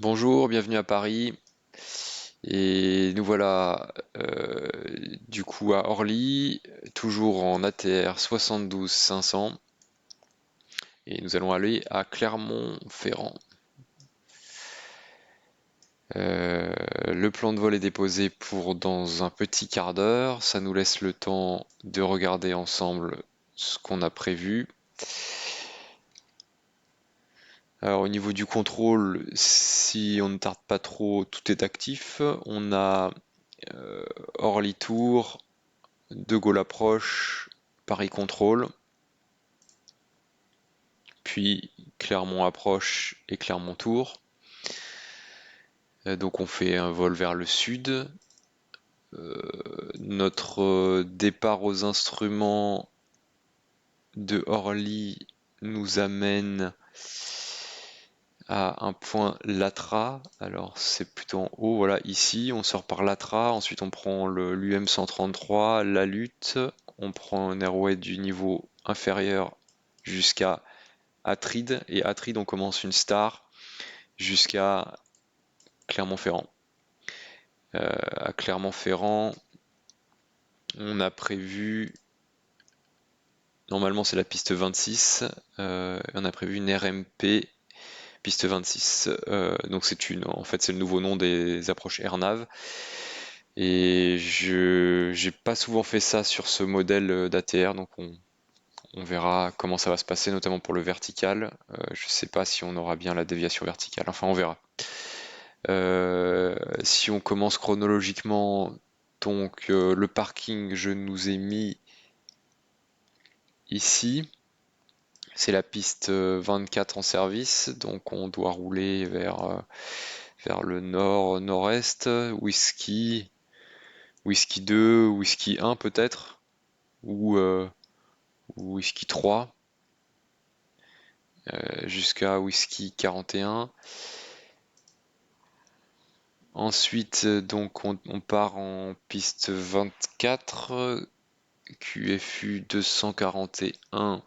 Bonjour, bienvenue à Paris. Et nous voilà du coup à Orly, toujours en ATR 72 500. Et nous allons aller à Clermont-Ferrand. Le plan de vol est déposé pour dans un petit quart d'heure. Ça nous laisse le temps de regarder ensemble ce qu'on a prévu. Alors au niveau du contrôle, si on ne tarde pas trop, tout est actif. On a Orly Tour, De Gaulle approche, Paris contrôle, puis Clermont approche et Clermont tour. Donc on fait un vol vers le sud. Notre départ aux instruments de Orly nous amène à un point Latra. Alors c'est plutôt en haut, voilà, ici on sort par Latra, ensuite on prend l'UM 133, la lutte, on prend un airway du niveau inférieur jusqu'à Atride, et Atride on commence une star jusqu'à Clermont-Ferrand. À Clermont-Ferrand, on a prévu, normalement c'est la piste 26, on a prévu une RMP piste 26. Donc en fait c'est le nouveau nom des approches AirNav. Et j'ai pas souvent fait ça sur ce modèle d'ATR, donc on verra comment ça va se passer, notamment pour le vertical. Je sais pas si on aura bien la déviation verticale, enfin on verra. Si on commence chronologiquement, donc le parking, je nous ai mis ici. C'est la piste 24 en service, donc on doit rouler vers le nord-nord-est. Whisky 2, Whisky 1 peut-être, ou Whisky 3, jusqu'à Whisky 41. Ensuite, donc on part en piste 24, QFU 241,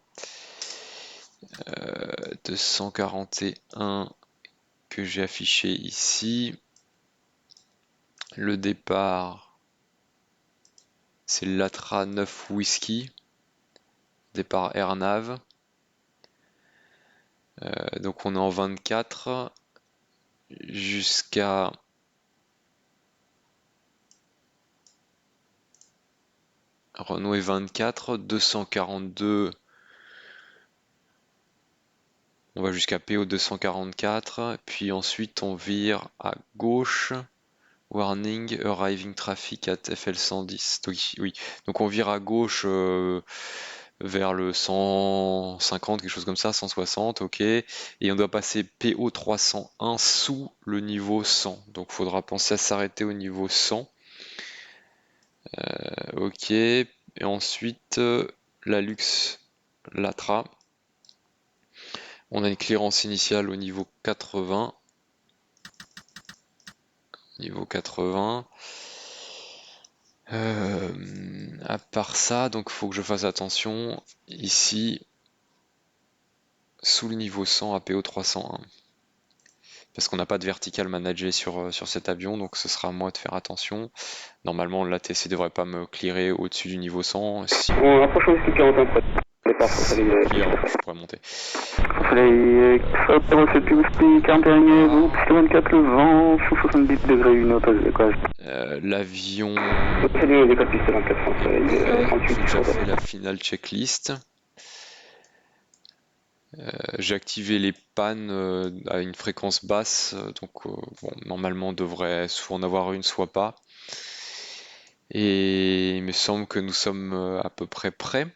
241 que j'ai affiché ici. Le départ, c'est Latra 9 Whisky, départ AirNav. Donc on est en 24 jusqu'à Renoué 24, 242. On va jusqu'à PO 244, puis ensuite on vire à gauche. Warning, arriving traffic at FL 110. Donc, oui, donc on vire à gauche vers le 150, quelque chose comme ça, 160, ok. Et on doit passer PO 301 sous le niveau 100. Donc il faudra penser à s'arrêter au niveau 100. Ok. Et ensuite, la Lux Latra. On a une clearance initiale au niveau 80. Niveau 80. À part ça, donc faut que je fasse attention ici sous le niveau 100 à PO 301 parce qu'on n'a pas de vertical managé sur cet avion, donc ce sera à moi de faire attention. Normalement l'ATC devrait pas me clearer au-dessus du niveau 100. Si On approche au whisky 41 près. Départ, faut si aller on me clear, je pourrais monter. Soleil, c'est whisky 41, vous, piste 24, le vent, sous 70 degrés, une oppose de quoi. L'avion Salut, décolle piste 24, est soleil, prêt, 38 j'ai déjà sur fait la finale checklist. J'ai activé les pannes à une fréquence basse, donc bon, normalement on devrait soit en avoir une, soit pas. Et il me semble que nous sommes à peu près prêts.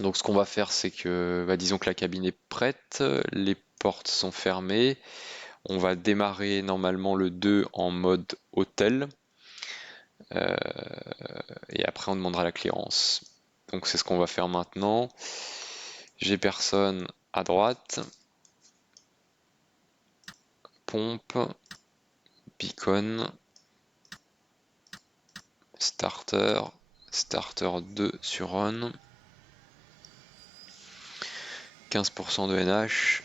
Donc ce qu'on va faire, c'est que, disons que la cabine est prête, les portes sont fermées. On va démarrer normalement le 2 en mode hôtel. Euh, et après on demandera la clearance. Donc c'est ce qu'on va faire maintenant. J'ai personne à droite. Pompe, beacon, starter, starter 2 sur on, 15% de NH,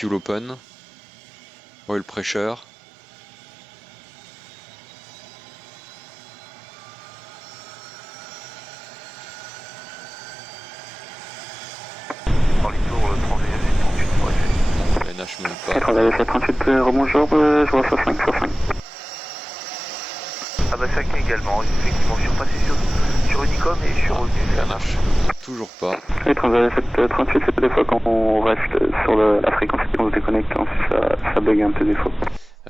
fuel open, oil pressure. Dans les tours 31 et 38 pour effet. Donc, le NH monte pas. 87 38, rebonjour, je vois 65 65. Ah bah ça également, effectivement, je suis repassé sur Unicom et je suis revenu, ça marche. Toujours pas. Et 37 38, c'est des fois quand on reste sur la fréquence et qu'on se déconnecte, hein, ça bug un peu des fois.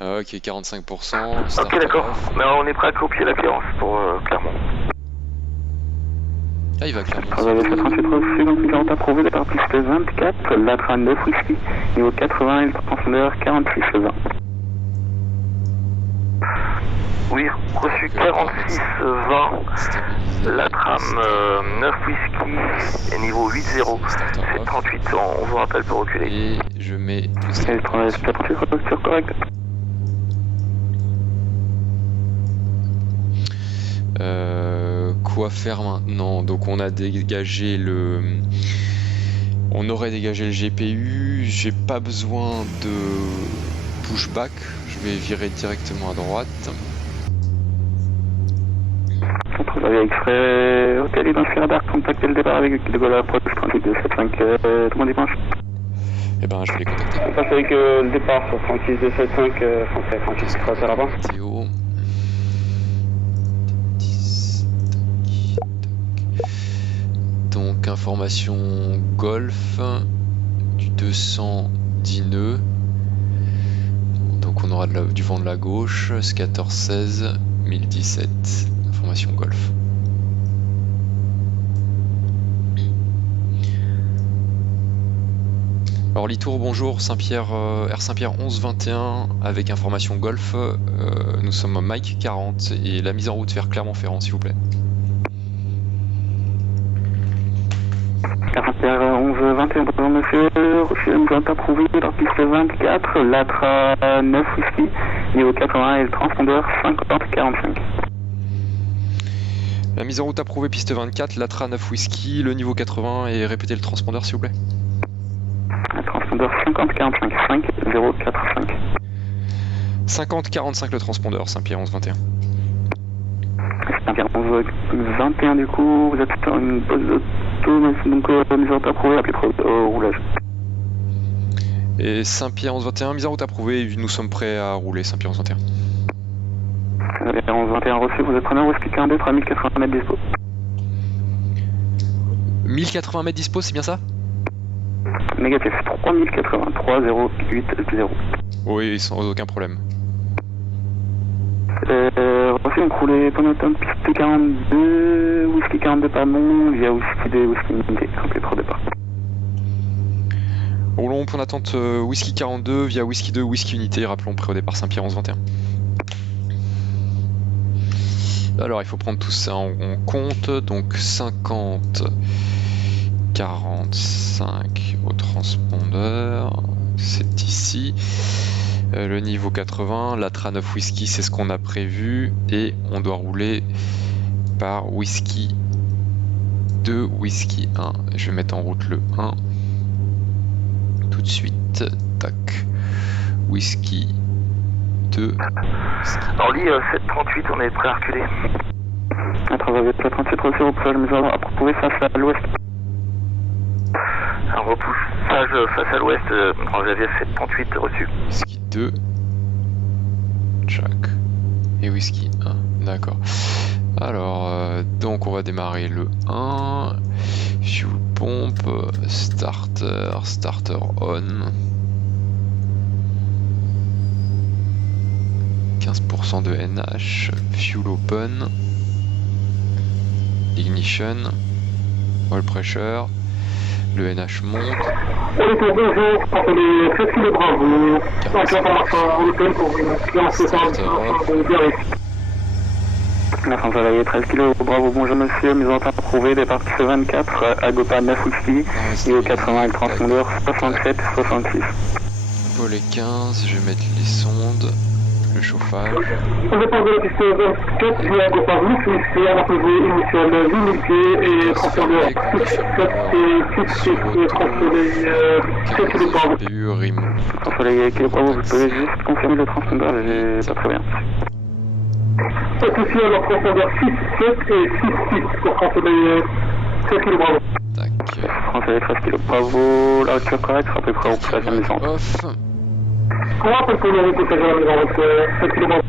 Ok, 45%. Ok d'accord, mais on est prêt à copier la clémence pour Clermont. Ah, il va clairement. 38 reçu, donc nous avons approuvé départ piste 24, Latra 9 whisky, niveau 80 et le transpondeur 46 20. Oui, reçu 46 20, la trame 9 whisky et niveau 8-0, c'est 38, on vous rappelle pour reculer. Et je mets Et le 38 rupture correcte. Quoi faire maintenant? Donc on a dégagé le... On aurait dégagé le GPU, j'ai pas besoin de pushback, je vais virer directement à droite. Contrôle avec extrait, hôtel dans le radar, contactez le départ avec de Gaulle approche 36275, tout le monde dimanche. Eh ben je vais les contacter. On passe avec le départ sur 36275, français 38 cross à l'avant. Théo. Donc information Golf du 210 nœuds. Donc on aura du vent de la gauche, scatter 16 1017. Information Golf. Alors Litour, bonjour, Saint-Pierre, Air Saint-Pierre 1121 avec information Golf. Nous sommes à Mike 40 et la mise en route vers Clermont-Ferrand s'il vous plaît. Saint-Pierre 1121, bonjour monsieur, reçu, nous avons approuvé leur piste 24, Latra 9 whisky, niveau 80 et le transpondeur 50-45. La mise en route approuvée piste 24, Latra 9 whisky, le niveau 80 et répétez le transpondeur s'il vous plaît. Le transpondeur 50-45, 5-0-4-5. 50-45 le transpondeur, Saint-Pierre 1121. Saint-Pierre 1121 du coup, vous êtes sur une pause d'auto, donc mise en route approuvée, appelez au roulage. Et Saint-Pierre 1121, mise en route approuvée, nous sommes prêts à rouler Saint-Pierre 1121. Saint-Pierre 1121 reçu, vous êtes preneur whisky 42, 3080 mètres dispo. 1080 mètres dispo, c'est bien ça? Négatif 3080, 3080. Oui, sans aucun problème. Reçu, donc roulez pendant temps piste 42, whisky 42 pardon, via whisky 2, whisky unité, appelez pour départ. Roulons point d'attente whisky 42 via whisky 2, whisky unité, rappelons prêt au départ Saint-Pierre 1121. Alors il faut prendre tout ça en compte, donc 50, 45 au transpondeur, c'est ici. Le niveau 80, Latra 9 whisky, c'est ce qu'on a prévu, et on doit rouler par whisky 2, whisky 1. Je vais mettre en route le 1 tout de suite, tac, whisky 2. Orly 738, on est prêt à reculer. À travers le 37 reçu, repoussage mise à approuvé face à l'ouest. Un repoussage face à l'ouest, j'avais 738 reçu. Whisky 2, check, et whisky 1, d'accord. Alors, donc on va démarrer le 1, fuel pompe, starter on. 15% de NH, fuel open, ignition, oil pressure, le NH monte. Bonjour, appelez Cécile Bravo. La France Vallée 13 kg, bravo, bonjour monsieur, mise en route approuvée, départ 24, Agopa 9 whisky, niveau 80 et le transpondeur 67-66. Volet 15, je vais mettre les sondes. le chauffage. Au départ de la piste 24, je vais à Gopavlus, ici à l'arrivée initiale Vinipier et transpondeur 6 et transpondeur 7 kg Bravo. BU RIM. Soleil Kilo Bravo, vous pouvez juste confirmer le transpondeur, j'ai pas très bien. Pas de souci, alors transpondeur 6, 7 et 6, 6 pour transpondeur 7 kg Bravo. Tac. Soleil 13 Kilo Bravo, la rupture correcte sera à peu près au plage de la maison. Off. On rappelle pour le repoussage à la maison avec 7 kg Bravo.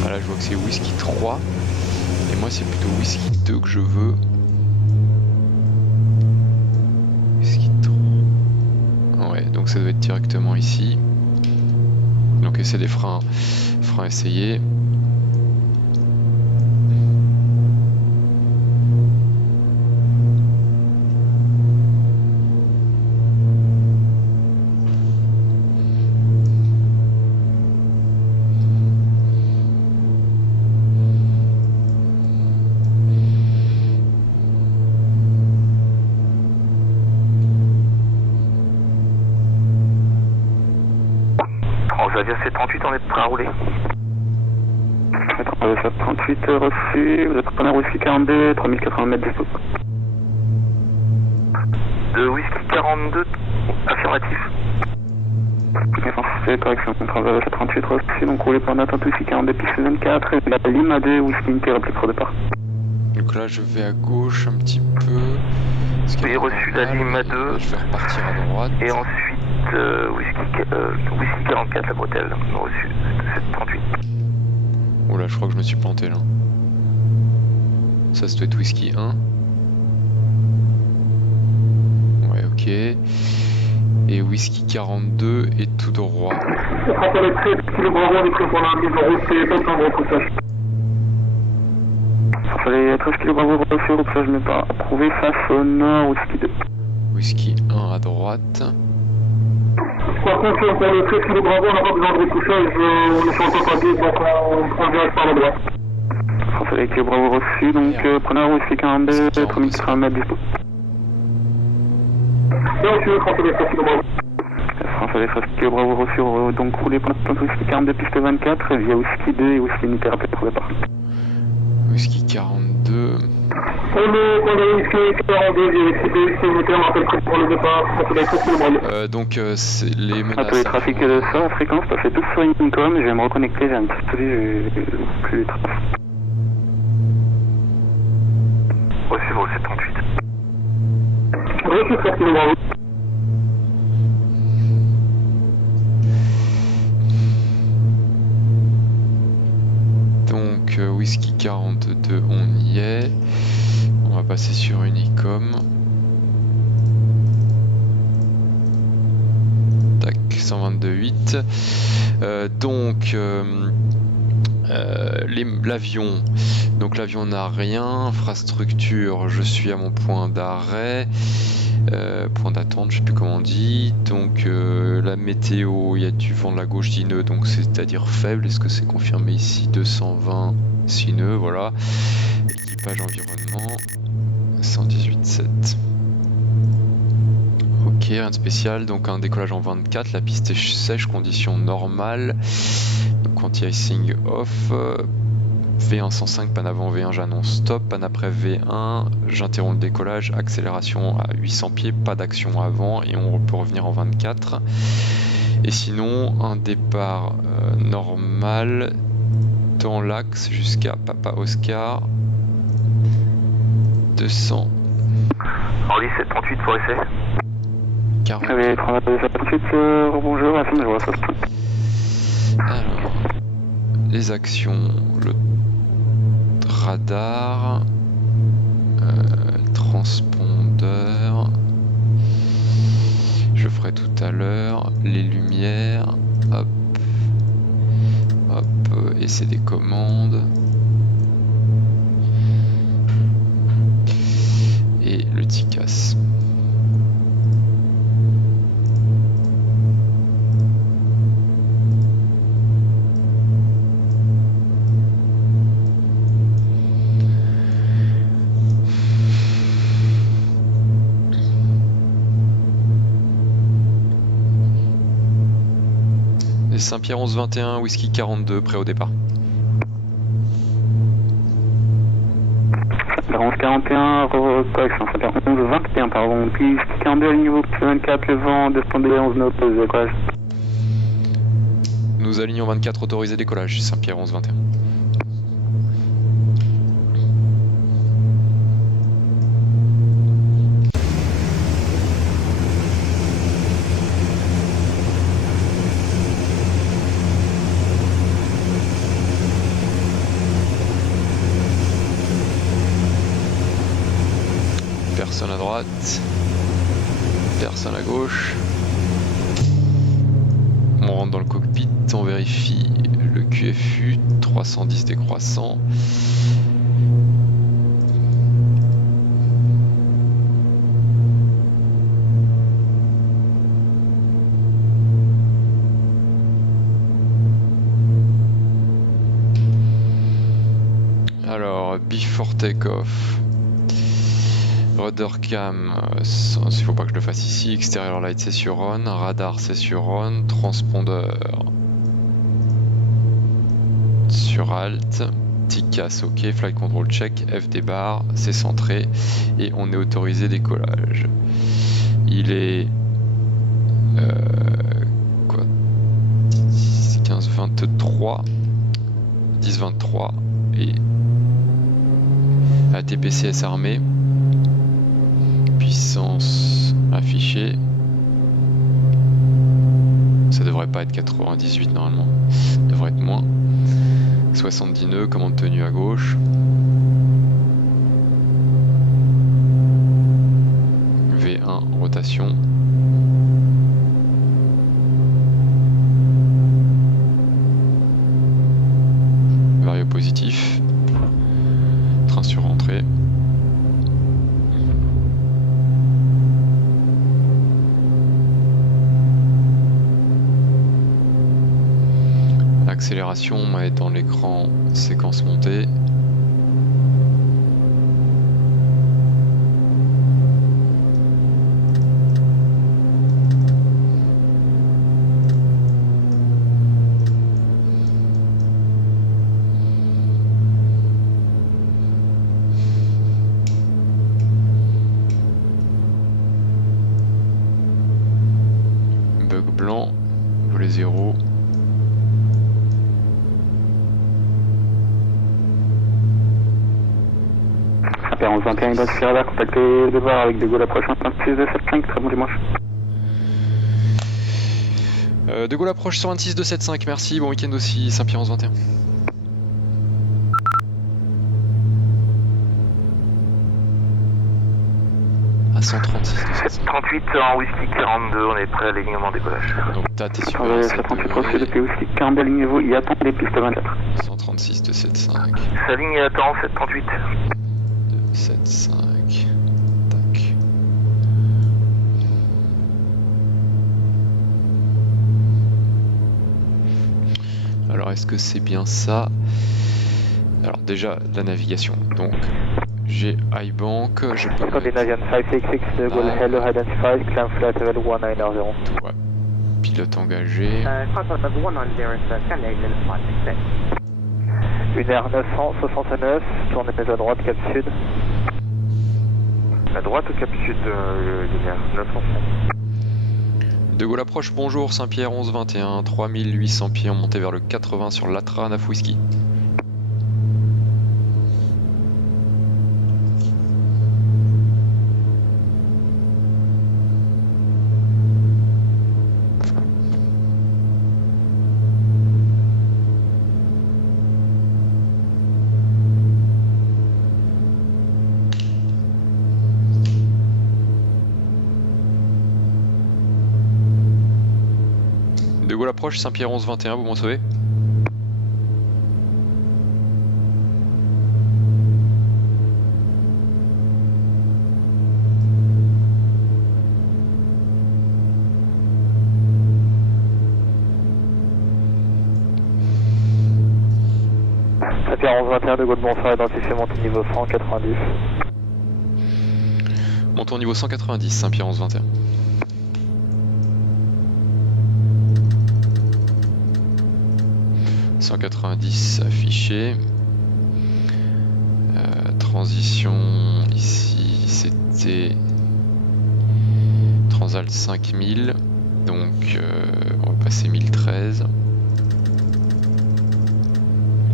Voilà, je vois que c'est whisky 3. Et moi, c'est plutôt whisky 2 que je veux. Whisky 3. Ouais, donc ça doit être directement ici. Donc, c'est des freins essayés. Transavia 738, on est prêt à rouler. 738 reçu, vous êtes preneur whisky 42, 3080 mètres dispo. De whisky 42, affirmatif. C'est correction, Transavia 738 reçu, donc roulez pour notre whisky 42 piste 24, et la Lima 2, whisky Inter réplique pour départ. Donc là, je vais à gauche un petit peu. Oui, reçu la Lima 2. Je vais repartir à droite. Et ensuite, whisky 44, la bretelle, reçu 738. Oh là, je crois que je me suis planté là. Ça doit être whisky 1. Ouais, ok. Et whisky 42 est tout droit. On rappelle les 13 kg Bravo, on est prêt pour la mise en route et pas le temps de repoussage. Soleil 13 Kilo Bravo reçu, repoussage n'est pas approuvé, face au nord, whisky 2. Whisky 1 à droite. Par contre, pour le 13 kg Bravo, on n'a pas besoin de repoussage, on est sur le top à 10, donc on prend direct par la droite. Soleil Kilo Bravo reçu, donc preneur whisky 42, 3080 mètres dispo. Reçu, Soleil 13 kg Bravo. Soleil 13 Kilo Bravo reçu, donc roulez pour notre whisky 42 piste 24, via whisky 2 et whisky Inter réplique pour départ. Whisky 42. On est whisky 42, j'ai excité whisky Inter, on rappelle prêt pour le départ, Soleil 13 kg Bravo. Donc c'est les menaces. Tous les trafics de ça en fréquence, passez tous sur Unicom, je vais me reconnecter, j'ai un petit peu plus de traces. Reçu vol 738. Reçu 13 kg Bravo. Donc whisky 42, on y est. On va passer sur Unicom. Tac, 122.8. Donc l'avion. Donc l'avion n'a rien. Infrastructure, je suis à mon point d'arrêt. Point d'attente, je sais plus comment on dit. Donc la météo, il y a du vent de la gauche 10 nœuds, donc c'est-à-dire faible. Est-ce que c'est confirmé ici? 220 6 nœuds, voilà. Équipage environnement 118,7. Ok, rien de spécial. Donc un décollage en 24, la piste est sèche, conditions normales. Donc anti-icing off. V1 105, panne avant V1, j'annonce stop, panne après V1, j'interromps le décollage, accélération à 800 pieds, pas d'action avant et on peut revenir en 24. Et sinon, un départ normal dans l'axe jusqu'à Papa Oscar 200. Orly 738 pour essai. 40. Allez, 738, rebonjour, la fin de joie, ça se peut. Alors, les actions, le radar, transpondeur, je ferai tout à l'heure, les lumières, hop, hop, et c'est des commandes. et le Ticas. Et Saint-Pierre 11-21, whisky 42, prêt au départ. 11-41, correction, Saint-Pierre 11-21, pardon, puis whisky 42, niveau 24, le vent, 2.2, 11 nœuds, décollage. Nous alignons 24, autorisé décollage, Saint-Pierre 11-21. Personne à droite, personne à gauche. On rentre dans le cockpit, on vérifie le QFU 310 décroissant. Alors, before take-off. Rudder cam, il faut pas que je le fasse ici. Exterior light c'est sur on, radar c'est sur on, transpondeur sur alt, Ticas ok, flight control check, FD bar, c'est centré et on est autorisé décollage. Il est quoi 15-23, 10-23 et ATPCS armé. Puissance affichée. Ça devrait pas être 98 normalement. Ça devrait être moins. 70 nœuds, commande tenue à gauche. V1 rotation. Vario positif. Train sur entrée. Accélération, on va être dans l'écran séquence montée. Bug blanc, volet 0. Saint-Pierre 11-21, identifié radar, contacté de voir avec De Gaulle approche 26 de 75, très bon dimanche. De Gaulle approche 126 de 75, merci, bon week-end aussi, Saint-Pierre 11-21. À 136 de 75. 38 en whisky 42, on est prêt à l'alignement décollage. Donc t'as tes super 38 reçu depuis whisky 42, alignez-vous, il attend les pistes 24. 136 de 75. S'aligne et attend 738. 7-5. Tac. Alors est-ce que c'est bien ça? Alors déjà la navigation. Donc j'ai iBank, je peux Scandinavian 566 de Gaulle Hello identified, climb flight level 190. ouais. Pilote engagé. 1h969, tournez à droite, cap sud. À droite ou cap sud, lumière 900. De Gaulle approche, bonjour, Saint-Pierre 11-21, 3800 pieds, on montait vers le 80 sur Latra, Naf Whisky. De Gaulle approche, Saint-Pierre 11-21, vous m'en sauvez? Saint-Pierre 11-21 de Gaulle, bonsoir, identifié, montée niveau 190. Montons au niveau 190, Saint-Pierre 11-21. « 190 affiché. Transition ici, c'était Transalt 5000, donc on va passer 1013.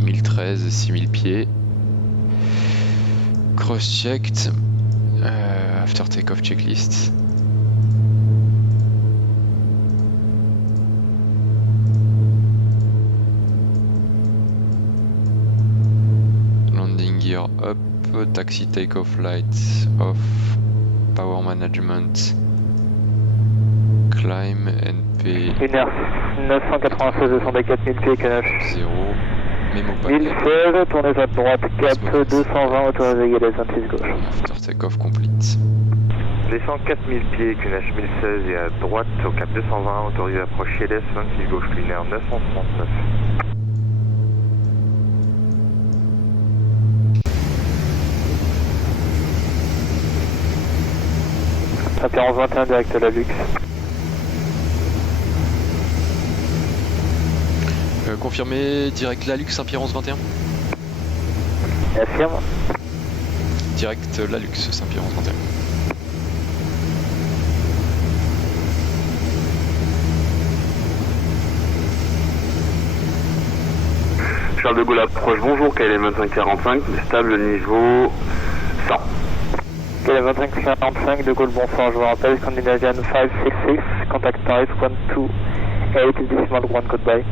1013, 6000 pieds. Cross-checked. After takeoff checklist. Landing gear up. Taxi takeoff lights off. Power management. Climb NP. 996 204 4000 pieds, canage. 0. Memo 1016, tournez à droite, cap 220, autorisé égal 26 gauche. After takeoff complete. Descend 4000 pieds, QNH 1016 et à droite au cap 220, autorisé approche ILS 26 gauche, lunaire 939. Saint-Pierre 11-21, direct à la Luxe. Confirmé, direct la Luxe, Saint-Pierre 11-21. Affirme. Direct la Luxe, Saint-Pierre 11-21. Charles de Gaulle approche, bonjour, KLM 2545, stable niveau 100. KLM 2545 de Gaulle, bonsoir, je vous rappelle, Scandinavian 566, contact Paris 128, decimal 1, goodbye.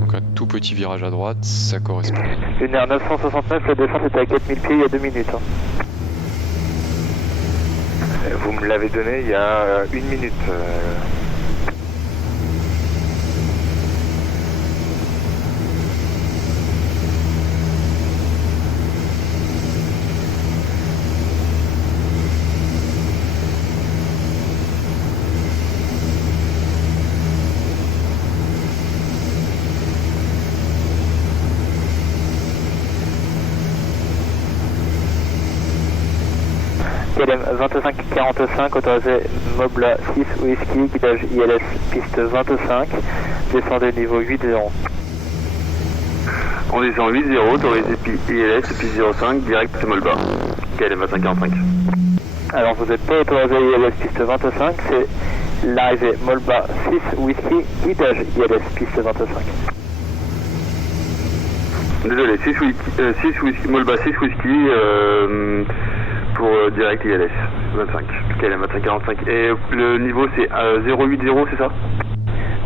Donc un tout petit virage à droite, ça correspond. Lunaire 969, la descente était à 4000 pieds il y a 2 minutes. Vous me l'avez donné il y a 1 minute. KLM 2545, autorisé Mobla 6 Whisky, guidage ILS piste 25, descendez niveau 8-0. On descend 8-0, autorisé ILS, piste 05, direct Molba, KLM 2545. Alors vous n'êtes pas autorisé ILS piste 25, c'est l'arrivée Molba 6 Whisky, guidage ILS piste 25. Désolé, 6 whisky, Molba 6 Whisky, pour direct ILS 25, KLM 2545. Et le niveau c'est 080, c'est ça?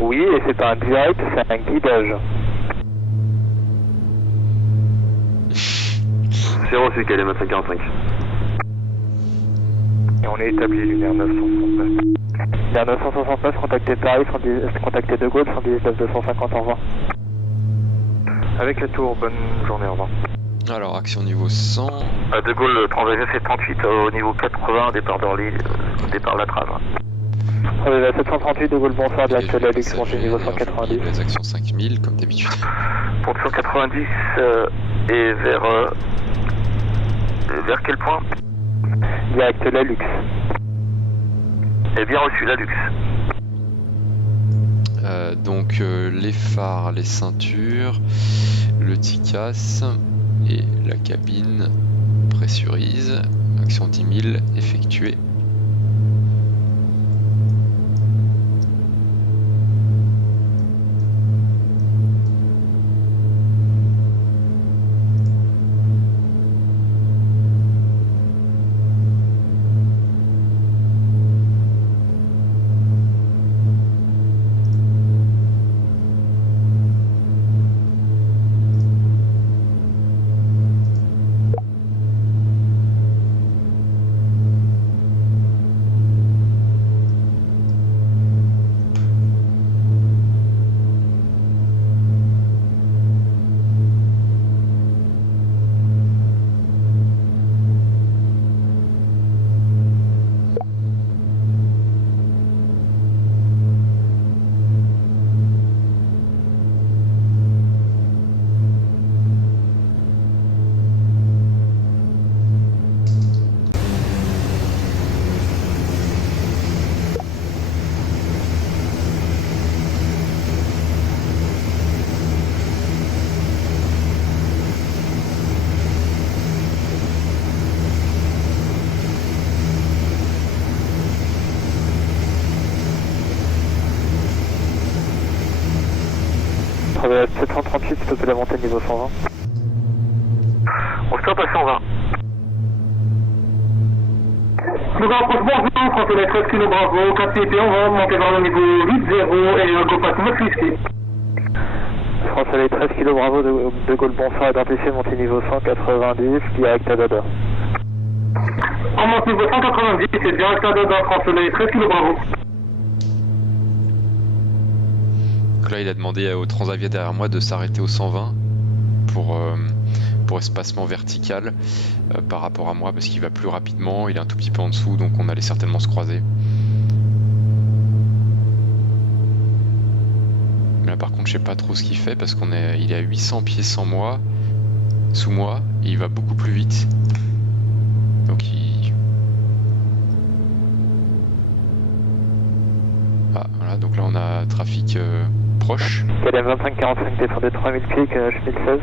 Oui, et c'est pas un direct, c'est un guidage. 0 c'est KLM 2545. Et on est établi, lunaire 969. Lunaire 969, contactez Paris, contactez De Gaulle, 119 250, au revoir. Avec la tour, bonne journée, au revoir. Alors, action niveau 100. De Gaulle, Transavia 738 au niveau 80, départ d'Orly, départ la trame. La 738 De Gaulle, bonsoir, direct à la Luxe, montée niveau 190. Les actions 5000, comme d'habitude. Pour 190 et vers quel point? Direct la Luxe. Eh bien reçu, la Luxe. Donc les phares, les ceintures, le TICAS et la cabine pressurise. Action 10 000 effectuée. 738, stoppez la montée niveau 120. On stoppe à 120. Nous rapprochement 20, contrôlez 13 kg Bravo, 4 CP, on va monter vers le niveau 8-0 et go pass 9 whisky. France Soleil 13 kg Bravo, de Gaulle Bonsoir, identifié, montée niveau 190, direct à Dada. On monte niveau 190, c'est direct à Dada, France Soleil 13 kg Bravo. Donc là, il a demandé au Transavia derrière moi de s'arrêter au 120 pour espacement vertical par rapport à moi parce qu'il va plus rapidement, il est un tout petit peu en dessous donc on allait certainement se croiser. Mais là par contre je sais pas trop ce qu'il fait parce il est à 800 pieds sous moi et il va beaucoup plus vite. Donc Ah voilà, donc là on a trafic proche. KLM 2545, descendez 3000 pieds, QNH 1016.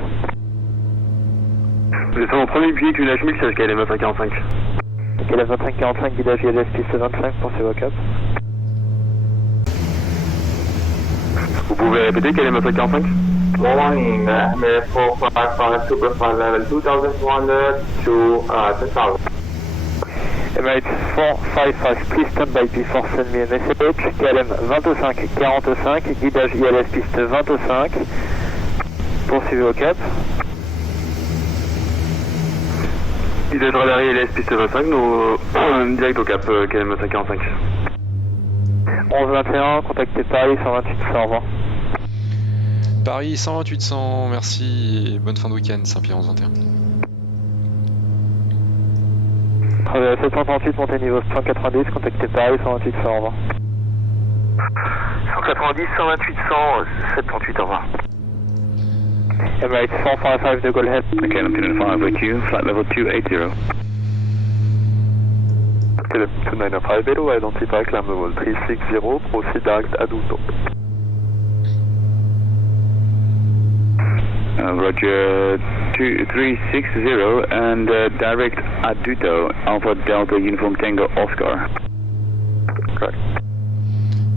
Vous descendez en 3000 pieds, QNH 1016, KLM 2545. KLM 2545, guidage ILS piste 25, pensez au cap. Vous pouvez répéter KLM 2545? Warning, May 455 Superfly level 2400 to 10,000. Emirates 455, please stand by before send me a message. KLM 2545, guidage ILS piste 25, poursuivez au cap. Guidage radar ILS piste 25, nous direct au cap KLM 2545. 1121, contactez Paris 128 100, au revoir. Paris 128 100, merci et bonne fin de week-end, Saint-Pierre 1121. 738, montée niveau 190, contactez Paris 128 100, au revoir. 190, 128, 100, 738, au revoir. Emirates 455 de Gaulle Head. KLM 295 with you, flight level 280. KLM 295 Hello, identify climb level 360, proceed direct à Douto. Roger 2360 and direct à Duto, Alpha Delta Uniform Tango Oscar. Correct.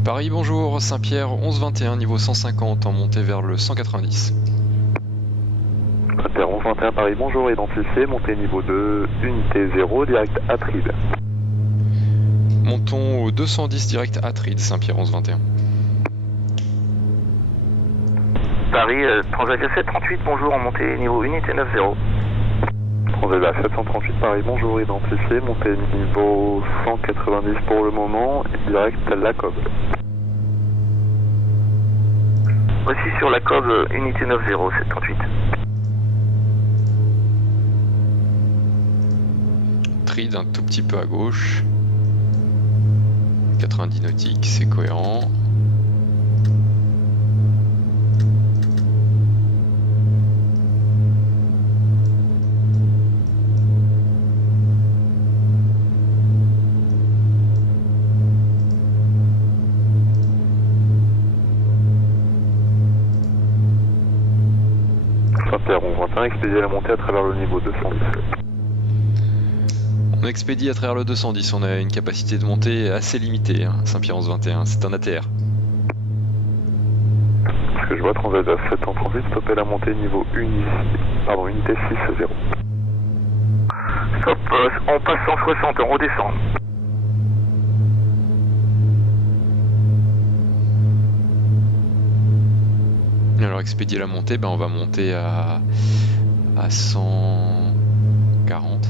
Paris bonjour, Saint-Pierre 1121 niveau 150 en montée vers le 190. Inter 1121 Paris bonjour, identifié, montée niveau 2, unité 0, direct à Tride. Montons au 210 direct à Tride, Saint-Pierre 1121. Paris, Transavia 738, bonjour, en montée niveau unité 90. Transavia 738 Paris bonjour, identifié, montée niveau 190 pour le moment, direct à la COB. Voici sur la COB unité 90, 738. Tride un tout petit peu à gauche. 90 nautiques, c'est cohérent. Inter 1121, expédier la montée à travers le niveau 210. On expédie à travers le 210, on a une capacité de montée assez limitée, hein, Saint-Pierre 1121, c'est un ATR. Ce que je vois, Transavia 738, stopper la montée niveau unité 60. Stop, on passe 160, on redescend. Alors expédier la montée, ben on va monter à 140.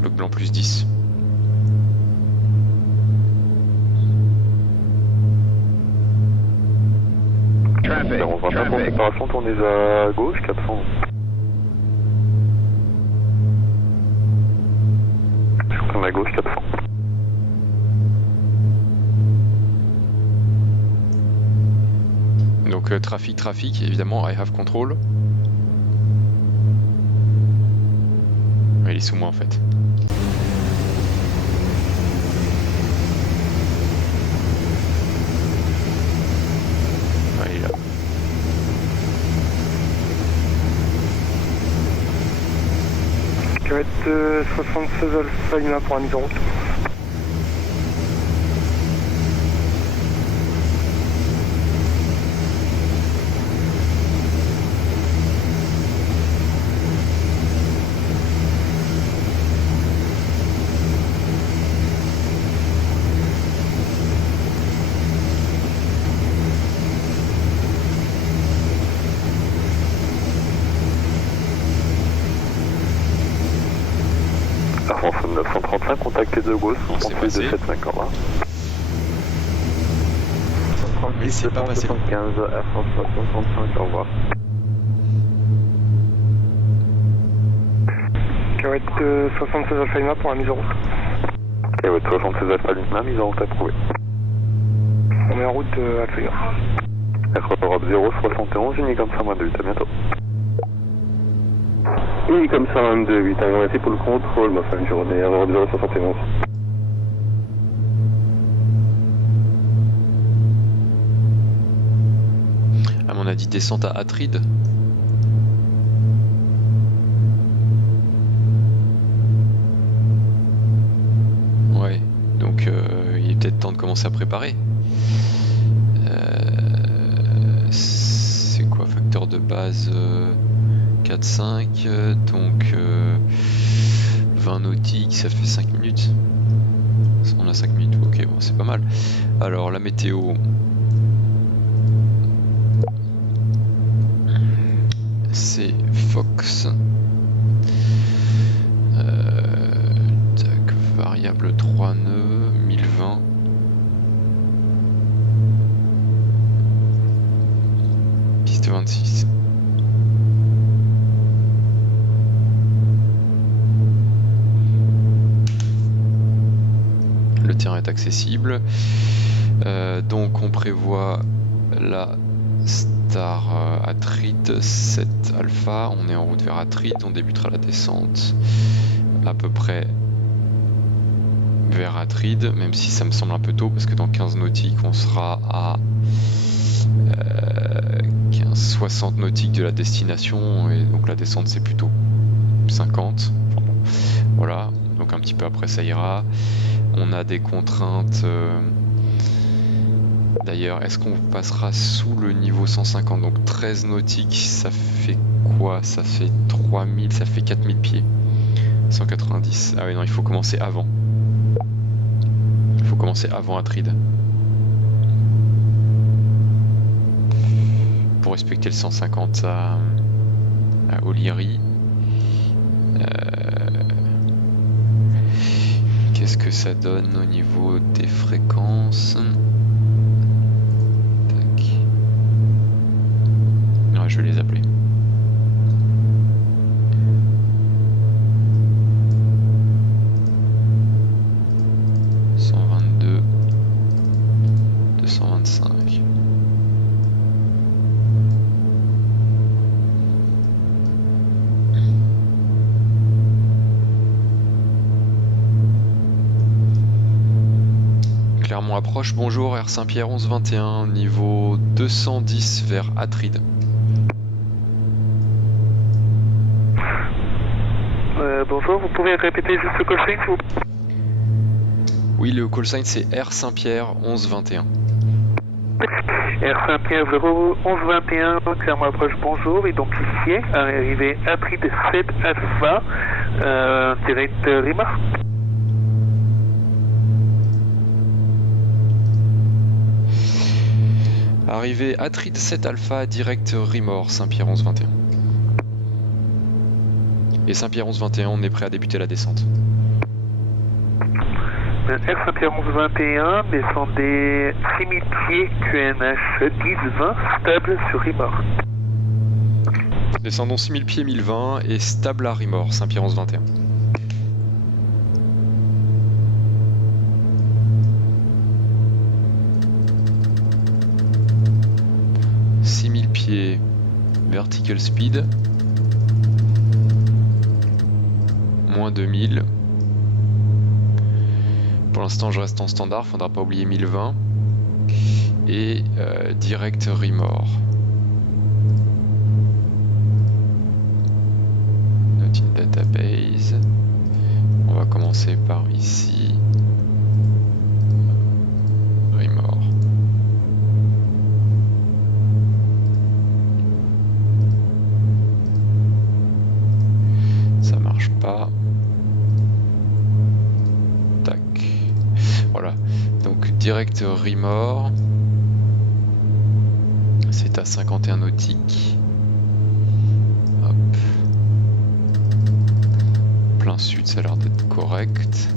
Bloc blanc plus 10. Traffic, on va pour séparation, tournez à gauche, 400. Je tourne à gauche, 400. Donc trafic, évidemment, I have control. Il est sous moi en fait. Il est là. Kilomètre 76 Alpha Lima pour un mise en route. Air France 935, contactez de gauche, Bon, c'est passé. 75. Mais c'est pas passé. 75, Air France 935, au revoir. Kilowatt 76 Alpha Lima pour la mise en route. Kilowatt 76 Alpha Lima, mise en route approuvée. On met en route Alpha Lima. Air Europe 071, Unicom 122, à bientôt. Unicom 122, 8, merci pour le contrôle, ma fin de journée, Air Europe 071. Ah, mais on a dit descente à Atride. Ouais, donc il est peut-être temps de commencer à préparer. C'est quoi, facteur de base 4-5, donc 20 nautiques, ça fait 5 minutes. On a 5 minutes, ok, bon, c'est pas mal. Alors la météo, c'est Fox. Tac, variable 3 nœuds, 1020. Piste 26. Le terrain est accessible. Donc on prévoit la Star Atride 7 Alpha. On est en route vers Atride. On débutera la descente à peu près vers Atride, même si ça me semble un peu tôt parce que dans 15 nautiques on sera à 60 nautiques de la destination et donc la descente c'est plutôt 50. Enfin bon, voilà, donc un petit peu après ça ira. On a des contraintes. D'ailleurs, est-ce qu'on passera sous le niveau 150? Donc 13 nautiques, ça fait quoi? Ça fait 3000, ça fait 4000 pieds. 190. Ah oui, non, il faut commencer avant. Il faut commencer avant Atride. Pour respecter le 150 à O'Leary. Qu'est-ce que ça donne au niveau des fréquences? Tac. Ouais, je vais les appeler. Clermont approche, bonjour, Air Saint-Pierre 1121, niveau 210 vers Atride. Bonjour, vous pouvez répéter juste le call sign s'il vous plaît? Oui, le call sign c'est Air Saint-Pierre 1121. Air Saint-Pierre 01121, Clermont approche, bonjour, identifié, arrivée Atride 7 Alpha, direct Rimar. Arrivée Atride 7 Alpha, direct Rimor, Saint-Pierre 1121. Et Saint-Pierre 1121, on est prêt à débuter la descente. Air Saint-Pierre 1121, descendez 6000 pieds QNH 1020, stable sur Rimor. Descendons 6000 pieds 1020 et stable à Rimor, Saint-Pierre 1121. Pieds vertical speed, moins 2000. Pour l'instant je reste en standard, faudra pas oublier 1020 et direct Rimor. Note in database. On va commencer par ici. Rimor. Pas. Tac. Voilà. Donc direct Rimor. C'est à 51 nautiques. Hop. Plein sud, ça a l'air d'être correct.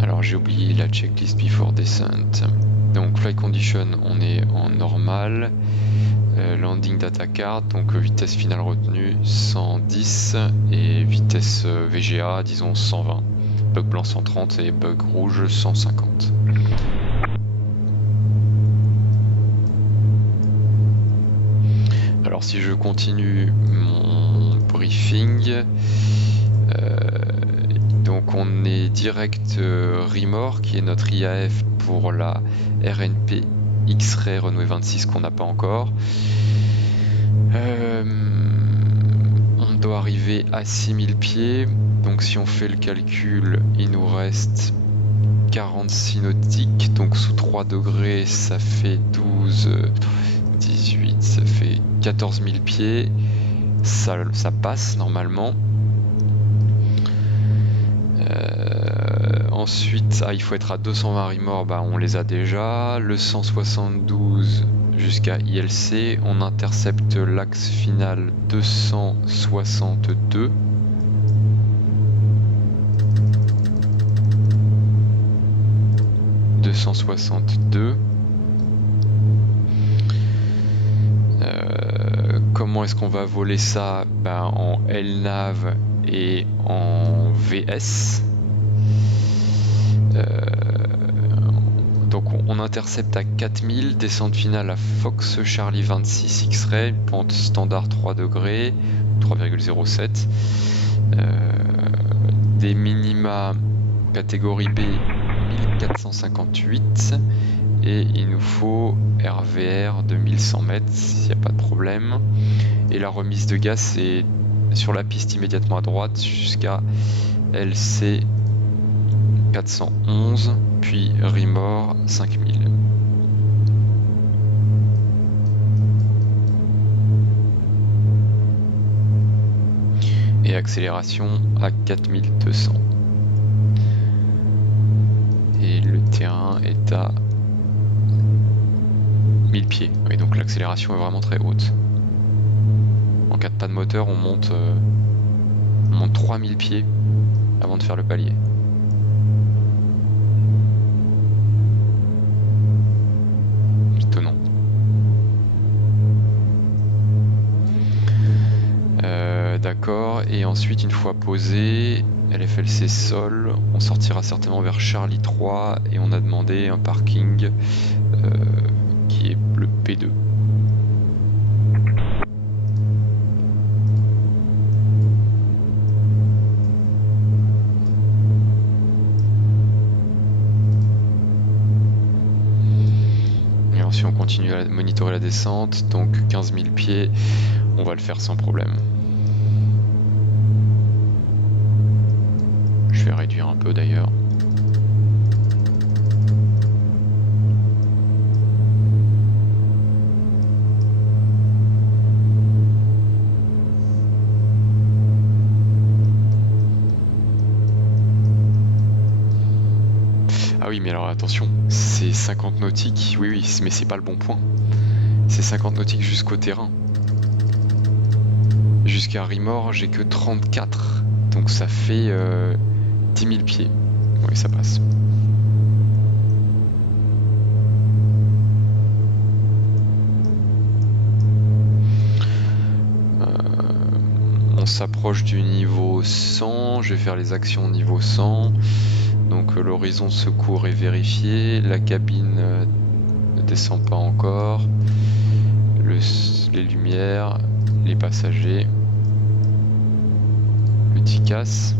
Alors j'ai oublié la checklist before descent. Donc flight condition, on est en normal. Landing data card, donc vitesse finale retenue 110 et vitesse VGA disons 120. Bug blanc 130 et bug rouge 150. Alors si je continue mon briefing, donc on est direct Rimor qui est notre IAF pour la RNP X-Ray Runway 26 qu'on n'a pas encore. On doit arriver à 6000 pieds, donc si on fait le calcul, il nous reste 46 nautiques, donc sous 3 degrés ça fait 12, 18, ça fait 14 000 pieds, ça passe normalement. Ensuite, il faut être à 220 Rimor, on les a déjà. Le 172 jusqu'à ILC, on intercepte l'axe final 262. Comment est-ce qu'on va voler ça? En LNAV et en VS. Donc on intercepte à 4000, descente finale à Fox Charlie 26 X-Ray, pente standard 3 degrés, 3,07. Des minima catégorie B 1458 et il nous faut RVR de 1100 mètres s'il n'y a pas de problème. Et la remise de gaz c'est sur la piste immédiatement à droite jusqu'à LC 411 puis Rimor 5000. Et accélération à 4200. Et le terrain est à 1000 pieds. Oui, donc l'accélération est vraiment très haute. En cas de pas de moteur, on monte 3000 pieds avant de faire le palier. Étonnant. D'accord, et ensuite une fois posé, LFLC sol, on sortira certainement vers Charlie 3 et on a demandé un parking qui est le P2. Et alors si on continue à monitorer la descente, donc 15 000 pieds, on va le faire sans problème. Je vais réduire un peu d'ailleurs. Ah oui, mais alors attention, c'est 50 nautiques, oui, mais c'est pas le bon point. C'est 50 nautiques jusqu'au terrain. Jusqu'à Rimor, j'ai que 34, donc ça fait 10 000 pieds. Oui, ça passe. On s'approche du niveau 100. Je vais faire les actions niveau 100. Donc l'horizon de secours est vérifié. La cabine ne descend pas encore. Les lumières, les passagers. Le TICAS.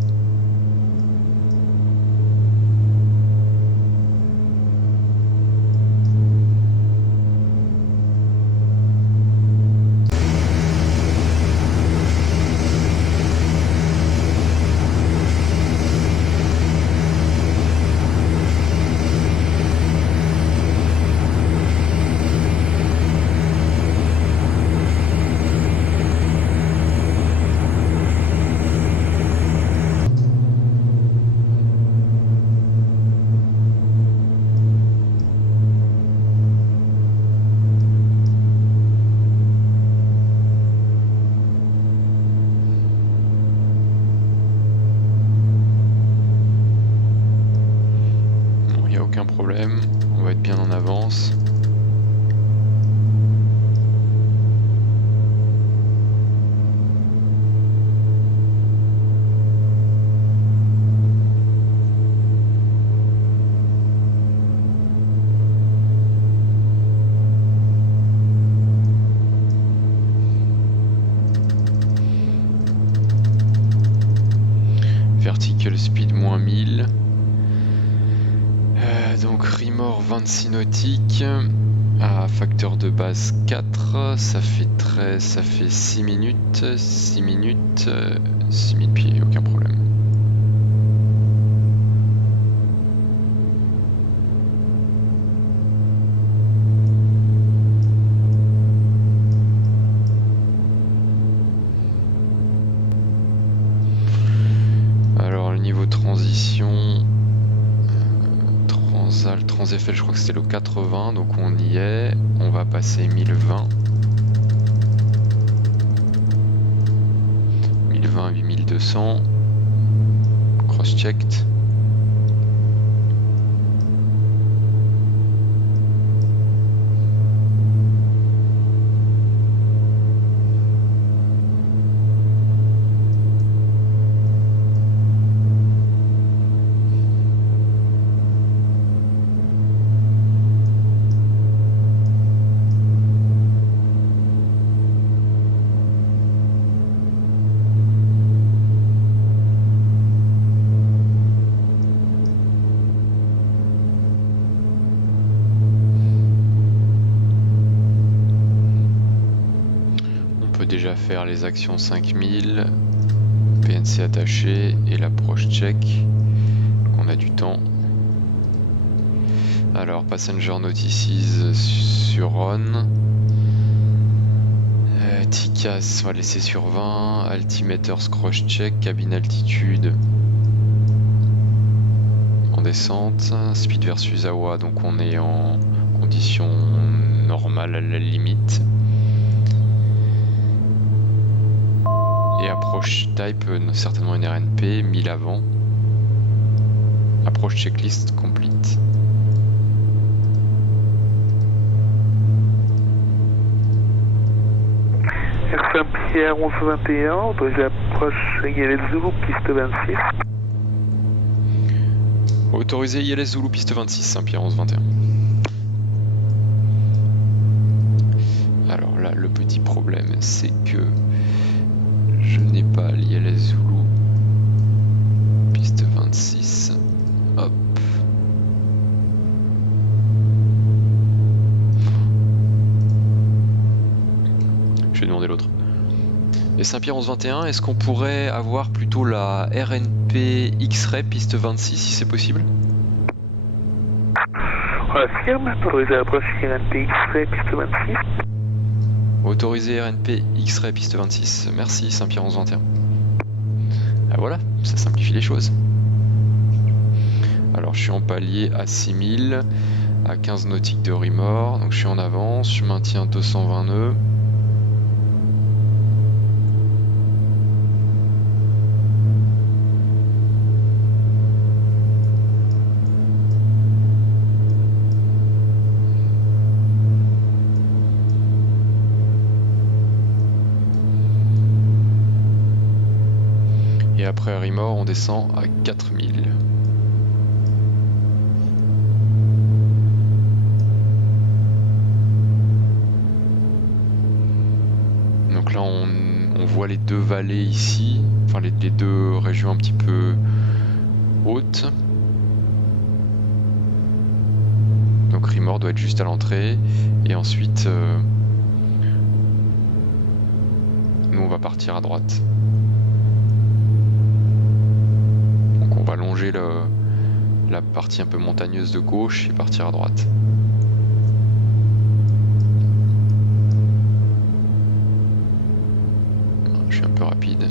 Rimor 26 nautiques à facteur de base 4, ça fait 13, ça fait 6 minutes, 6000 pieds, aucun problème. Alors le niveau transition, Transfl je crois que c'était le 80, donc on y est, on va passer 1020. 1020 à 8200, cross-checked. Déjà faire les actions 5000, PNC attaché et l'approche check. On a du temps. Alors passenger notices sur on. TCAS on va laisser sur 20. Altimeters cross check, cabine altitude en descente. Speed versus AWA, donc on est en condition normale à la limite. Et approche type, certainement une RNP, 1000 avant. Approche checklist complete. Saint-Pierre 1121, autorisé approche ILS Zulu, piste 26. Autorisé ILS Zulu, piste 26, Saint-Pierre 1121. Alors là, le petit problème, c'est que je n'ai pas l'ILS Zulu, piste 26, hop. Je vais demander l'autre. Et Saint-Pierre 1121, est-ce qu'on pourrait avoir plutôt la RNP X-Ray, piste 26, si c'est possible? On affirme, autorisé approche RNP X-Ray, piste 26. Autorisé RNP X-Ray piste 26, merci Saint-Pierre 1121. Ah voilà, ça simplifie les choses. Alors je suis en palier à 6000, à 15 nautiques de Rimor, donc je suis en avance, je maintiens 220 nœuds. Et après Rimor, on descend à 4000. Donc là, on voit les deux vallées ici, enfin les deux régions un petit peu hautes. Donc Rimor doit être juste à l'entrée. Et ensuite, nous on va partir à droite. On va longer la partie un peu montagneuse de gauche et partir à droite. Je suis un peu rapide.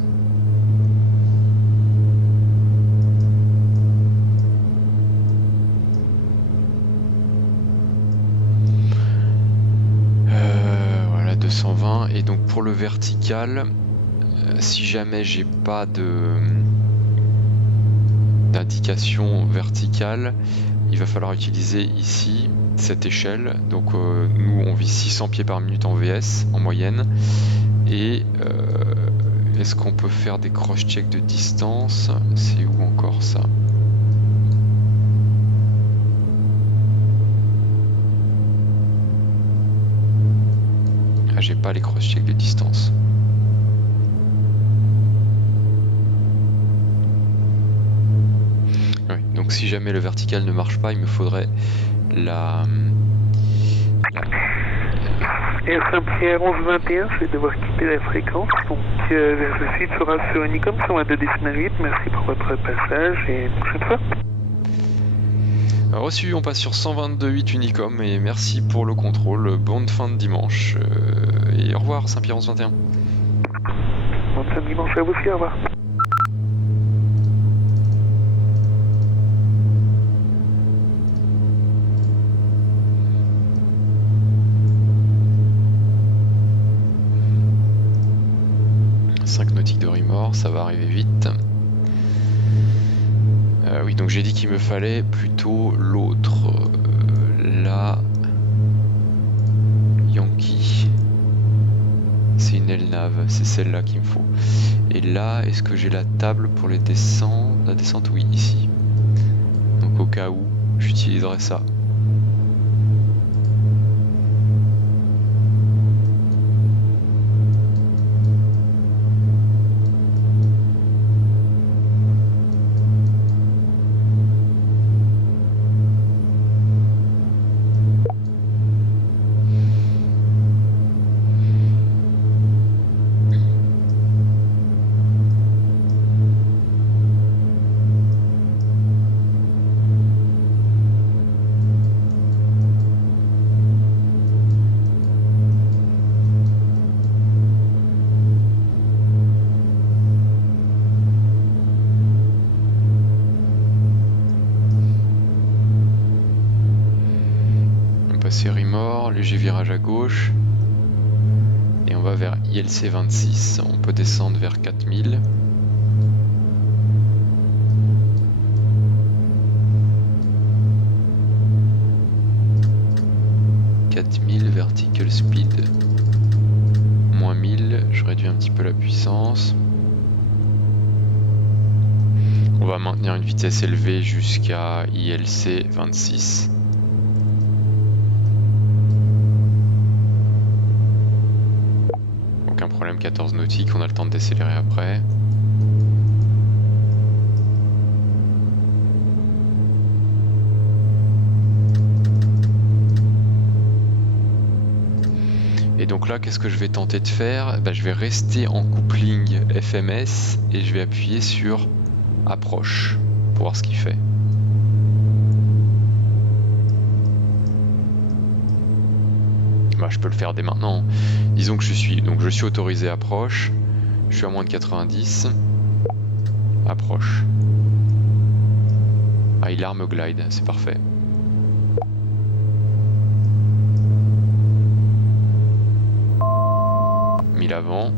Voilà, 220. Et donc pour le vertical, si jamais j'ai pas d'indication verticale, il va falloir utiliser ici cette échelle. Donc nous on vit 600 pieds par minute en VS en moyenne. Et est-ce qu'on peut faire des cross-checks de distance? C'est où encore ça? Ah, j'ai pas les cross-checks de distance. Oui, donc si jamais le vertical ne marche pas, il me faudrait Et Saint-Pierre 1121, je vais devoir quitter la fréquence, donc vers le sud sera sur Unicom 122,8. Merci pour votre passage et une prochaine fois. Reçu, on passe sur 122.8 Unicom et merci pour le contrôle. Bonne fin de dimanche et au revoir Saint-Pierre 1121. Bonne fin de dimanche à vous aussi, au revoir. Nautiques de Rimor, ça va arriver vite. Oui, donc j'ai dit qu'il me fallait plutôt l'autre. Là, Yankee. C'est une Elnave, c'est celle-là qu'il me faut. Et là, est-ce que j'ai la table pour les descentes? La descente, oui, ici. Donc au cas où, j'utiliserai ça. Rimor, léger virage à gauche et on va vers ILC 26, on peut descendre vers 4000. Vertical speed moins 1000, je réduis un petit peu la puissance. On va maintenir une vitesse élevée jusqu'à ILC 26. Aucun problème, 14 nautiques, on a le temps de décélérer après. Et donc là, qu'est-ce que je vais tenter de faire? Je vais rester en coupling FMS et je vais appuyer sur approche pour voir ce qu'il fait. Je peux le faire dès maintenant. Disons que je suis autorisé approche. Je suis à moins de 90. Approche. Ah, il arme glide, c'est parfait. Avant.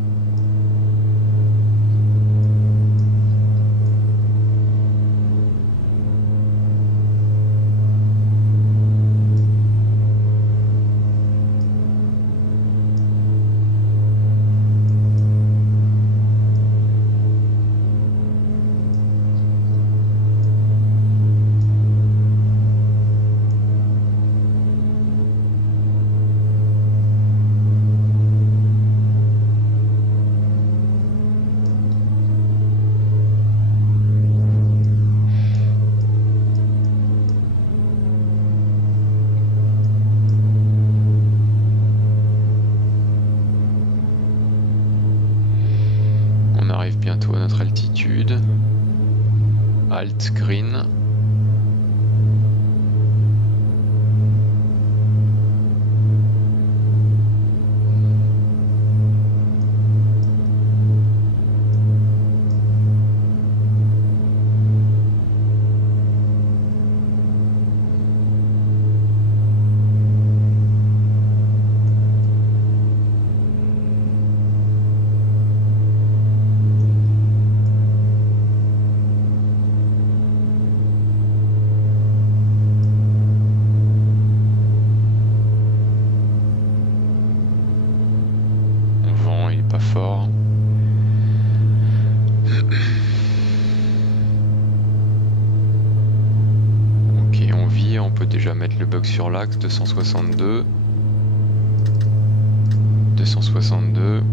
Bientôt à notre altitude. Alt green. Fort. Ok, on vit, on peut déjà mettre le bug sur l'axe. 262. 262.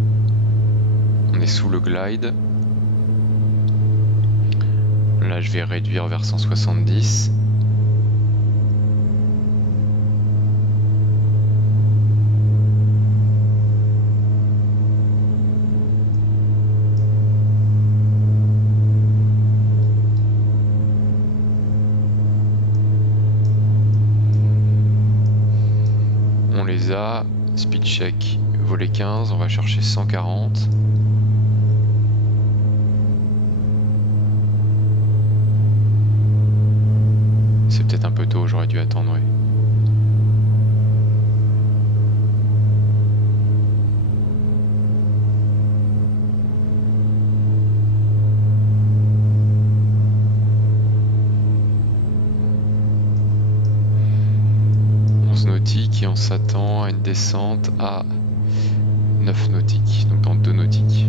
On est sous le glide. Là je vais réduire vers 170. là, speed check, volet 15, on va chercher 140. C'est peut-être un peu tôt, j'aurais dû attendre, oui. Nautique et on s'attend à une descente à 9 nautiques, donc dans 2 nautiques.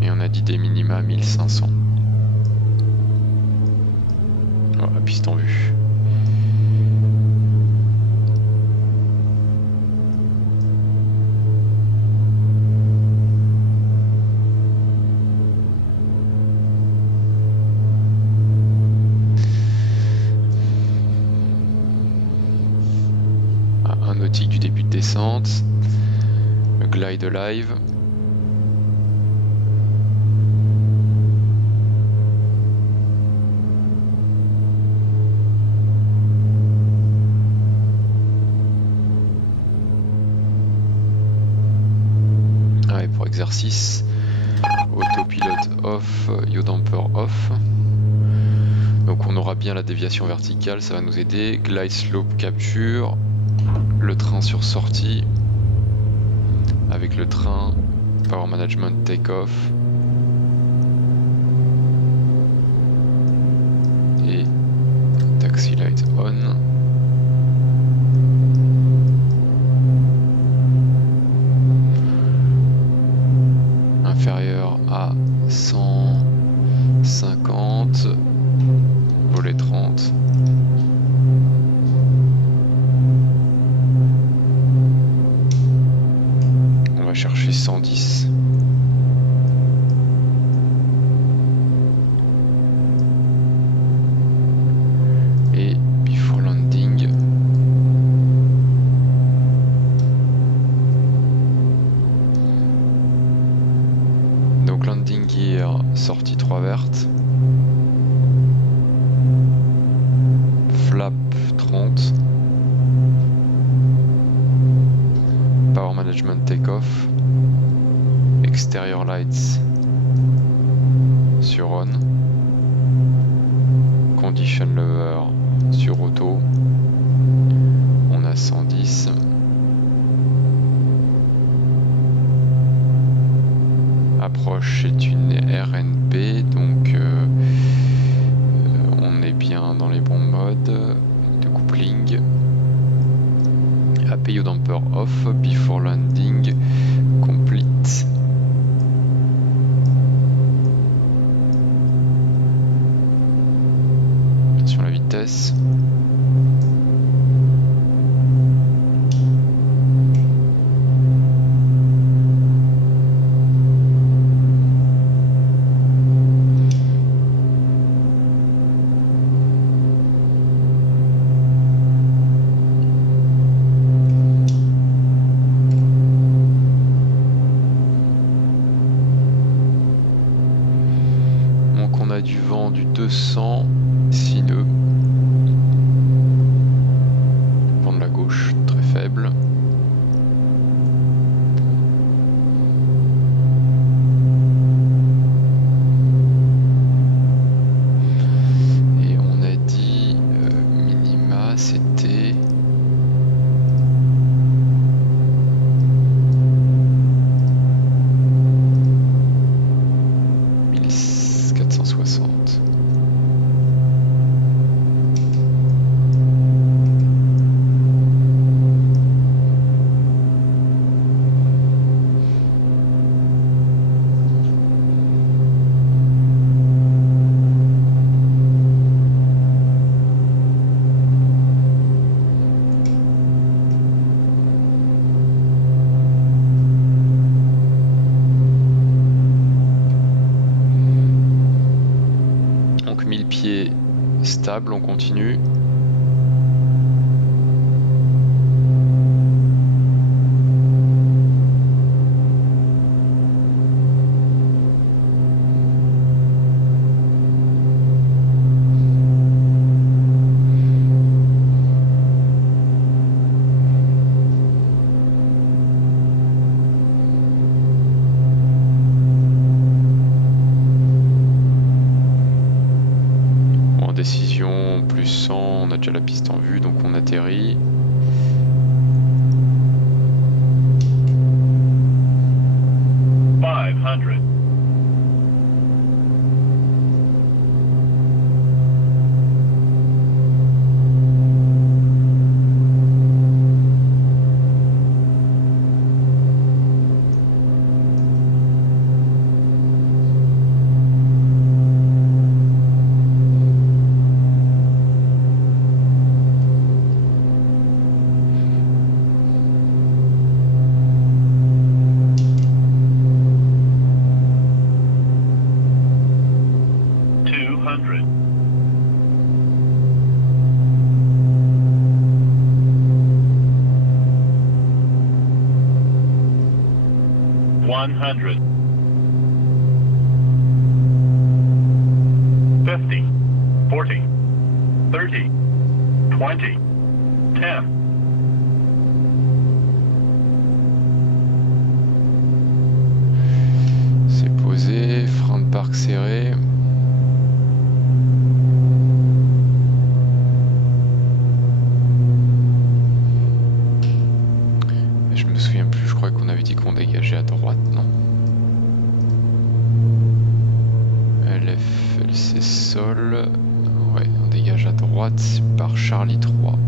Et on a dit des minima à 1500. Voilà, piste en vue. Du début de descente, le glide live. Ah, et pour exercice, autopilote off, yaw damper off. Donc on aura bien la déviation verticale, ça va nous aider. Glide slope capture. Le train sur sortie avec le train power management take-off et taxi light on. Inférieur à 150, volet 30. Chercher 110. Et before landing. Donc landing gear, sortie 3 verte. Flap 30. Power management take-off. Exterior lights sur on. Condition lever sur auto. On a 110. Approche est une RNP, donc on est bien dans les bons modes de coupling. AP yaw damper off, before landing complete. Sur la vitesse. Du vent du 200 sineux, vent de la gauche très faible, et on a dit minima c'était 1460. Stable, on continue. décision, plus 100, on a déjà la piste en vue, donc on atterrit. C'est posé, frein de parc serré. Je me souviens plus, je crois qu'on avait dit qu'on dégageait à droite, non? LF, LC sol. Ouais, on dégage à droite par Charlie 3.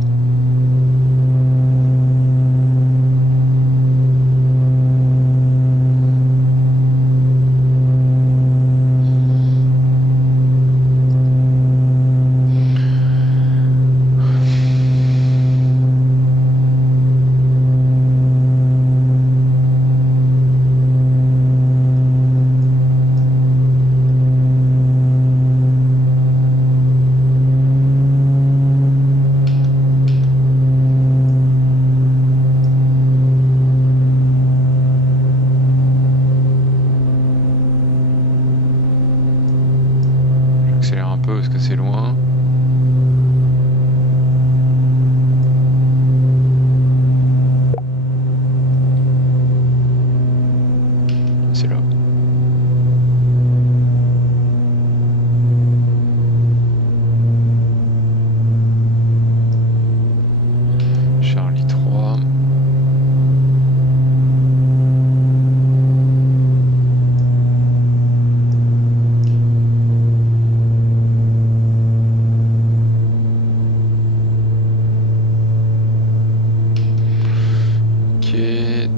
J'accélère un peu parce que c'est loin. C'est là. Charlie 3.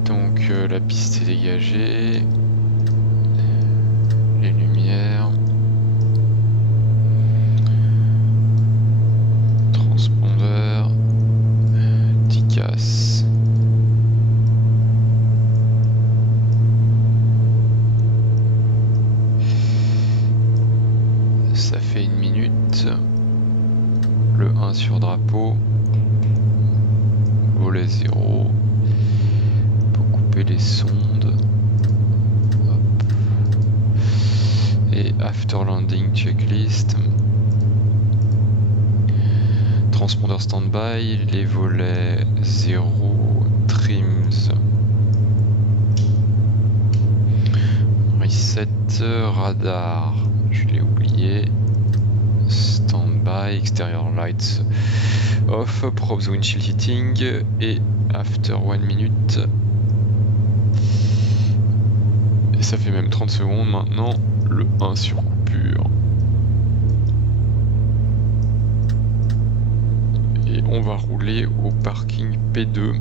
Donc la piste est dégagée, les lumières, transpondeur, TICAS. Ça fait 1 minute, le 1 sur drapeau, volet 0. Les sondes. Hop. Et after landing checklist. Transpondeur standby, les volets 0, trims. Reset, radar, je l'ai oublié. Standby, exterior lights off, props windshield heating et after 1 minute. Et ça fait même 30 secondes maintenant, le 1 sur coupure. Et on va rouler au parking P2.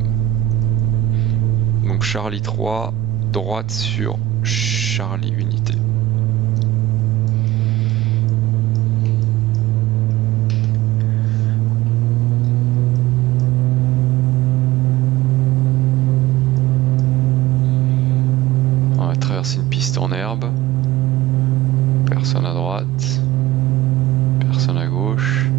Donc Charlie 3, droite sur Charlie unité. Traverse une piste en herbe, personne à droite, personne à gauche.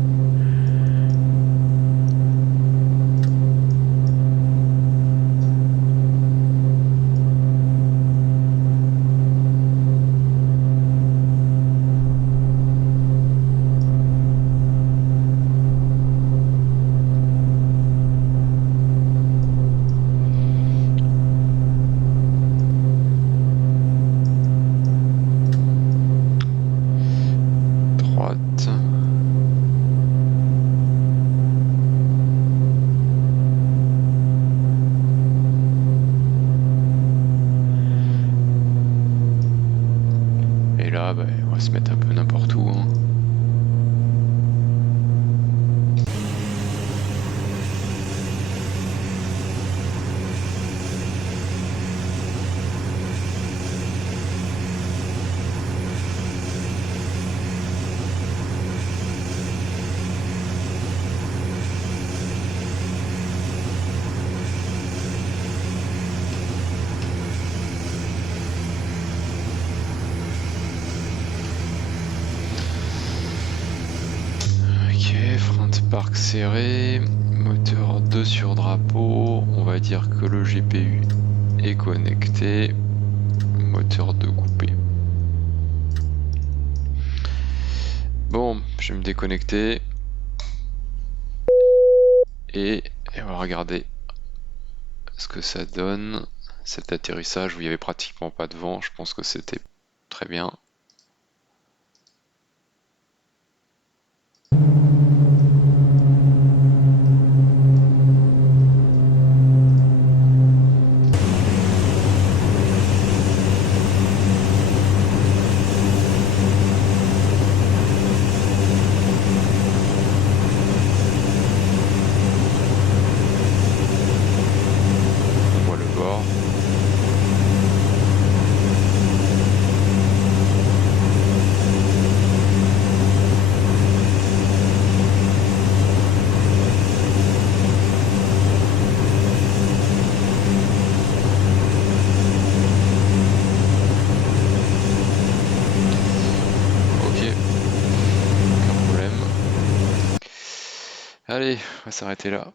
n'importe où. Hein. Parc serré, moteur 2 sur drapeau, on va dire que le GPU est connecté, moteur 2 coupé. Bon, je vais me déconnecter et on va regarder ce que ça donne. Cet atterrissage où il n'y avait pratiquement pas de vent, je pense que c'était très bien. Allez, on va s'arrêter là.